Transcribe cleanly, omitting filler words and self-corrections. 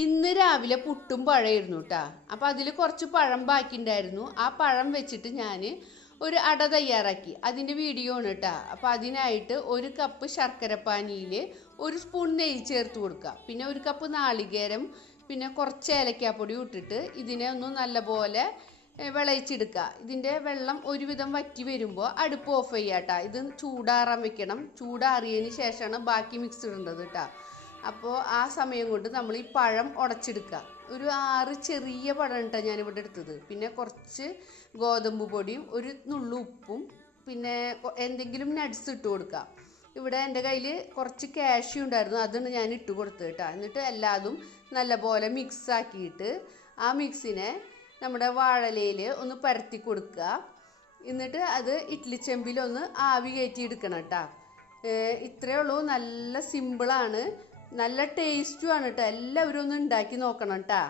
ഇന്ന് രാവിലെ പുട്ടും പഴമായിരുന്നു കേട്ടോ. അപ്പോൾ അതിൽ കുറച്ച് പഴം ബാക്കിയുണ്ടായിരുന്നു. ആ പഴം വെച്ചിട്ട് ഞാൻ ഒരു അട തയ്യാറാക്കി. അതിൻ്റെ വീഡിയോ ആണ് കേട്ടോ. അപ്പോൾ അതിനായിട്ട് 1 കപ്പ് ശർക്കരപ്പാനിയിൽ 1 സ്പൂൺ നെയ്യ് ചേർത്ത് കൊടുക്കുക. പിന്നെ 1 കപ്പ് നാളികേരം, പിന്നെ കുറച്ച് ഏലക്കാപ്പൊടി ഇട്ടിട്ട് ഇതിനെ ഒന്ന് നല്ലപോലെ വിളയിച്ചെടുക്കുക. ഇതിൻ്റെ വെള്ളം ഒരുവിധം വറ്റി വരുമ്പോൾ അടുപ്പ് ഓഫ് ചെയ്യുക കേട്ടോ. ഇത് ചൂടാറാൻ വെക്കണം. ചൂടാറിയതിന് ശേഷമാണ് ബാക്കി മിക്സ് ഇടേണ്ടത് കേട്ടോ. അപ്പോൾ ആ സമയം കൊണ്ട് നമ്മൾ ഈ പഴം ഉടച്ചെടുക്കുക. ഒരു 6 ചെറിയ പഴം കേട്ടോ ഞാനിവിടെ എടുത്തത്. പിന്നെ കുറച്ച് ഗോതമ്പ് പൊടിയും 1 നുള്ളു ഉപ്പും പിന്നെ എന്തെങ്കിലും നട്ട്സ് ഇട്ട് കൊടുക്കുക. ഇവിടെ എൻ്റെ കയ്യിൽ കുറച്ച് കാഷ്യൂ ഉണ്ടായിരുന്നു, അതാണ് ഞാൻ ഇട്ട് കൊടുത്തത് കേട്ടോ. എന്നിട്ട് എല്ലാതും നല്ലപോലെ മിക്സ് ആക്കിയിട്ട് ആ മിക്സിനെ നമ്മുടെ വാഴയിലയിൽ ഒന്ന് പരത്തി കൊടുക്കുക. എന്നിട്ട് അത് ഇഡ്ഡലി ചെമ്പിലൊന്ന് ആവി കയറ്റി എടുക്കണം കേട്ടോ. ഇത്രയേ ഉള്ളൂ. നല്ല സിമ്പിളാണ്, നല്ല ടേസ്റ്റുമാണ് കേട്ടോ. എല്ലാവരും ഒന്ന് ഉണ്ടാക്കി നോക്കണം കേട്ടോ.